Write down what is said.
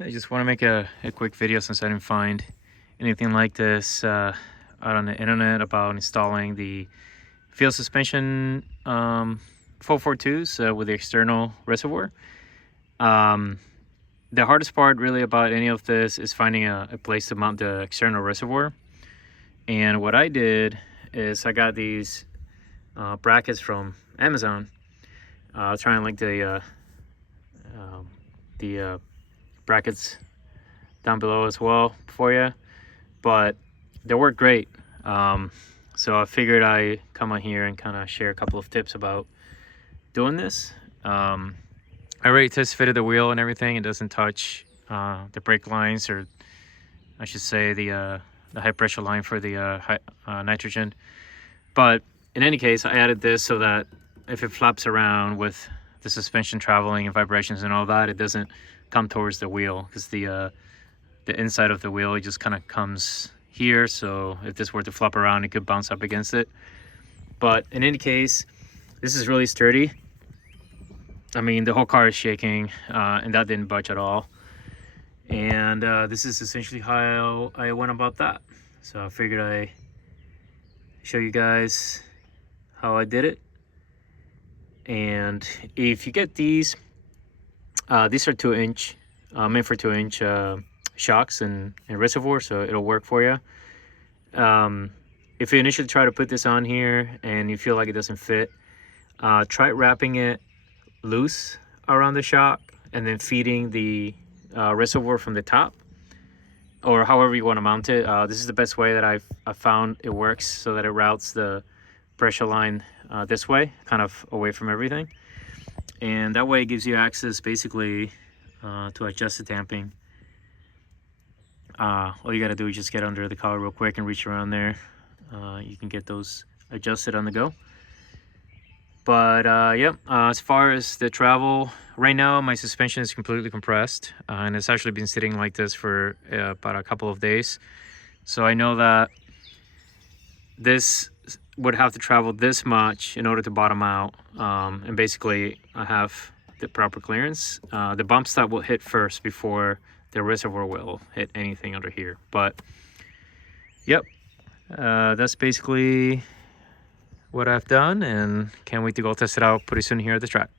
I just want to make a quick video since I didn't find anything like this out on the internet about installing the FEAL suspension 442s with the external reservoir. Um, the hardest part really about any of this is finding a place to mount the external reservoir. And what I did is I got these brackets from Amazon. I'll try and link the brackets down below as well for you, but they work great. So I figured I come on here and kind of share a couple of tips about doing this. I already test fitted the wheel and everything. It doesn't touch the brake lines, or I should say the high pressure line for the nitrogen. But in any case, I added this so that if it flaps around with the suspension traveling and vibrations and all that, it doesn't come towards the wheel, because the inside of the wheel, it just kind of comes here. So if this were to flop around, it could bounce up against it. But in any case, this is really sturdy. I mean, the whole car is shaking, and that didn't budge at all. And this is essentially how I went about that. So I figured I show you guys how I did it. And if you get these are 2-inch, meant for 2-inch shocks and reservoir, so it'll work for you. If you initially try to put this on here and you feel like it doesn't fit, try wrapping it loose around the shock and then feeding the reservoir from the top, or however you want to mount it. This is the best way that I've found it works, so that it routes the pressure line this way, kind of away from everything, and that way it gives you access basically to adjust the damping. All you got to do is just get under the collar real quick and reach around there. You can get those adjusted on the go. But yeah, as far as the travel, right now my suspension is completely compressed, and it's actually been sitting like this for about a couple of days. So I know that this would have to travel this much in order to bottom out, and basically I have the proper clearance. The bump stop will hit first before the reservoir will hit anything under here. But yep, that's basically what I've done, and can't wait to go test it out pretty soon here at the track.